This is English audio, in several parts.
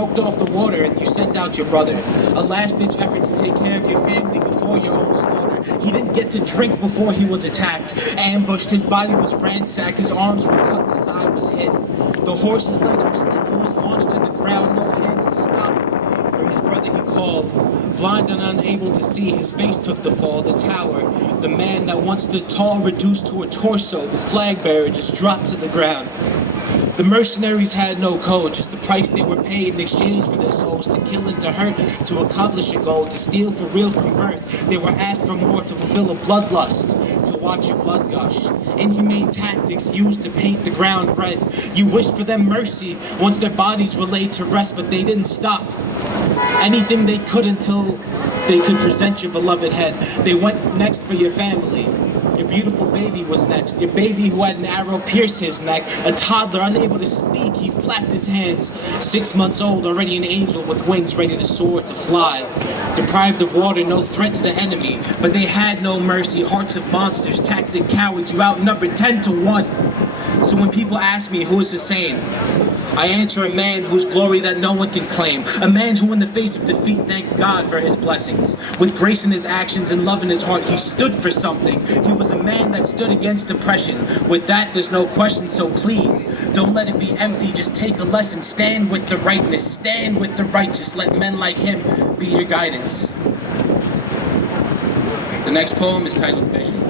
choked off the water and you sent out your brother. A last-ditch effort to take care of your family before your own slaughter. He didn't get to drink before he was attacked. Ambushed, his body was ransacked, his arms were cut and his eye was hit. The horse's legs were slit, he was launched to the ground, no hands to stop him. For his brother he called. Blind and unable to see, his face took the fall. The tower, the man that once stood tall, reduced to a torso. The flag bearer just dropped to the ground. The mercenaries had no code, just the price they were paid in exchange for their souls, to kill and to hurt, to accomplish a goal, to steal for real from birth. They were asked for more, to fulfill a bloodlust, to watch your blood gush. Inhumane tactics used to paint the ground red. You wished for them mercy once their bodies were laid to rest, but they didn't stop. Anything they could until they could present your beloved head. They went next for your family. Your beautiful baby was next. Your baby who had an arrow pierce his neck. A toddler unable to speak, he flapped his hands. 6 months old, already an angel with wings ready to soar, to fly. Deprived of water, no threat to the enemy. But they had no mercy, hearts of monsters, tactic cowards, you outnumbered 10 to 1. So when people ask me who is Husayn, I answer a man whose glory that no one can claim. A man who in the face of defeat thanked God for his blessings. With grace in his actions and love in his heart, he stood for something. He was a man that stood against oppression. With that, there's no question, so please, don't let it be empty. Just take a lesson. Stand with the rightness. Stand with the righteous. Let men like him be your guidance. The next poem is titled Vision.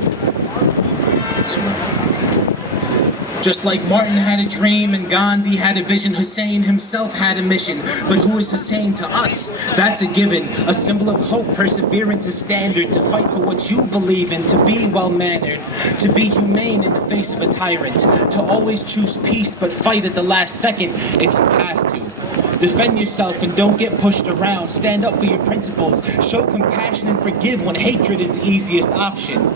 Just like Martin had a dream and Gandhi had a vision, Husayn himself had a mission. But who is Husayn to us? That's a given. A symbol of hope, perseverance, a standard. To fight for what you believe in, to be well-mannered, to be humane in the face of a tyrant, to always choose peace but fight at the last second if you have to. Defend yourself and don't get pushed around. Stand up for your principles. Show compassion and forgive when hatred is the easiest option.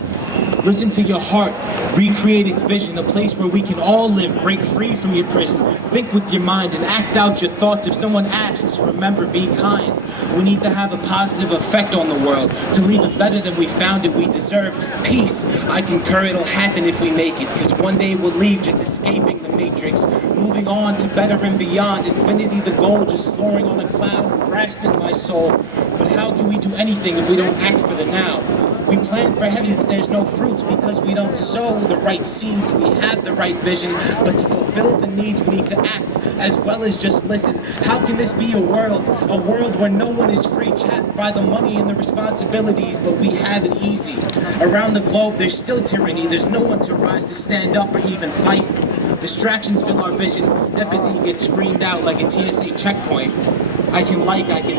Listen to your heart, recreate its vision, a place where we can all live, break free from your prison. Think with your mind and act out your thoughts. If someone asks, remember, be kind. We need to have a positive effect on the world, to leave it better than we found it. We deserve peace. I concur it'll happen if we make it, because one day we'll leave just escaping the matrix, moving on to better and beyond. Infinity the goal, just soaring on a cloud, grasping my soul. But how can we do anything if we don't act for the now? We plan for heaven, but there's no fruits because we don't sow the right seeds. We have the right vision, but to fulfill the needs, we need to act as well as just listen. How can this be a world where no one is free, trapped by the money and the responsibilities, but we have it easy? Around the globe, there's still tyranny. There's no one to rise to stand up or even fight. Distractions fill our vision. Empathy gets screened out like a TSA checkpoint. I can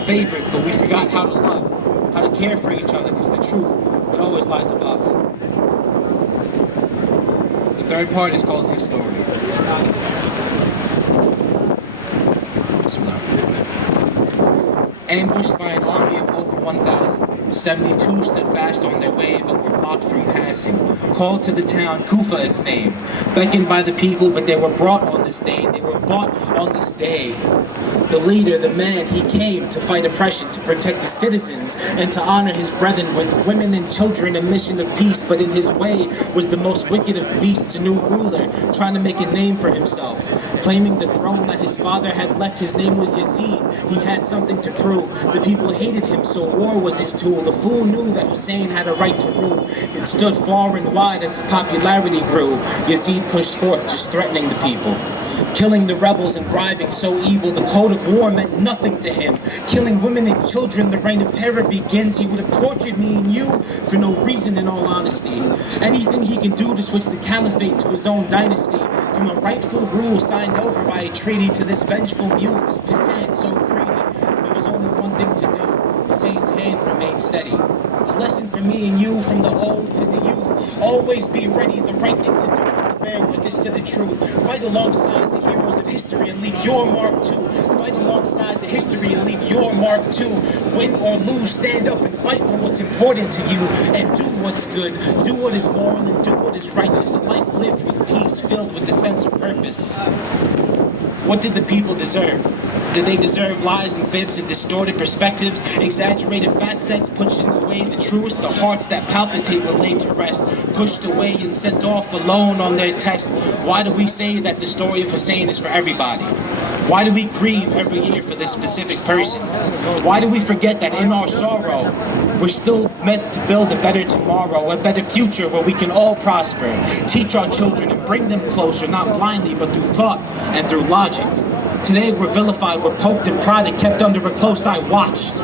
favorite, but we forgot how to love, how to care for each other, because the truth, it always lies above. The third part is called his story. Ambushed by an army of over 1,000, 72 stood fast on their way but were blocked from passing. Called to the town, Kufa its name. Beckoned by the people, but they were brought on this day. They were bought on this day. The leader, the man, he came to fight oppression, to protect his citizens, and to honor his brethren with women and children, a mission of peace. But in his way was the most wicked of beasts, a new ruler, trying to make a name for himself. Claiming the throne that his father had left, his name was Yazid. He had something to prove. The people hated him, so war was his tool. The fool knew that Husayn had a right to rule. It stood far and wide as his popularity grew. Yazid pushed forth, just threatening the people. Killing the rebels and bribing so evil, the code of war meant nothing to him. Killing women and children, the reign of terror begins. He would have tortured me and you for no reason, in all honesty. Anything he can do to switch the caliphate to his own dynasty, from a rightful rule signed over by a treaty to this vengeful mule, this peasant so greedy. There was only one thing to do. Husayn's hand remained steady. A lesson for me and you, from the old to the youth. Always be ready. The right thing to do is to bear witness to the truth. Fight alongside the heroes of history and leave your mark too. Fight alongside the history and leave your mark too. Win or lose, stand up and fight for what's important to you. And do what's good. Do what is moral and do what is righteous. A life lived with peace, filled with a sense of purpose. What did the people deserve? Do they deserve lies and fibs and distorted perspectives, exaggerated facets, pushing away the truest? The hearts that palpitate were laid to rest, pushed away and sent off alone on their test. Why do we say that the story of Husayn is for everybody? Why do we grieve every year for this specific person? Why do we forget that in our sorrow, we're still meant to build a better tomorrow, a better future where we can all prosper, teach our children and bring them closer, not blindly, but through thought and through logic. Today we're vilified, we're poked and prodded, kept under a close eye, watched.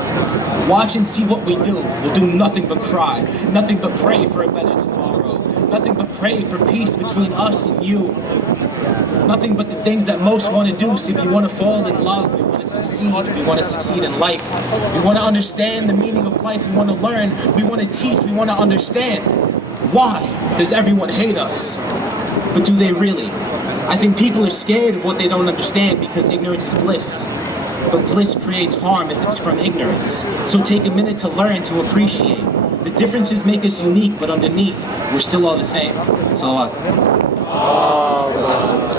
Watch and see what we do. We'll do nothing but cry, nothing but pray for a better tomorrow, nothing but pray for peace between us and you. Nothing but the things that most want to do. So if you want to fall in love, we want to succeed, we want to succeed in life. We want to understand the meaning of life, we want to learn, we want to teach, we want to understand. Why does everyone hate us? But do they really? I think people are scared of what they don't understand because ignorance is bliss. But bliss creates harm if it's from ignorance. So take a minute to learn, to appreciate. The differences make us unique, but underneath, we're still all the same. So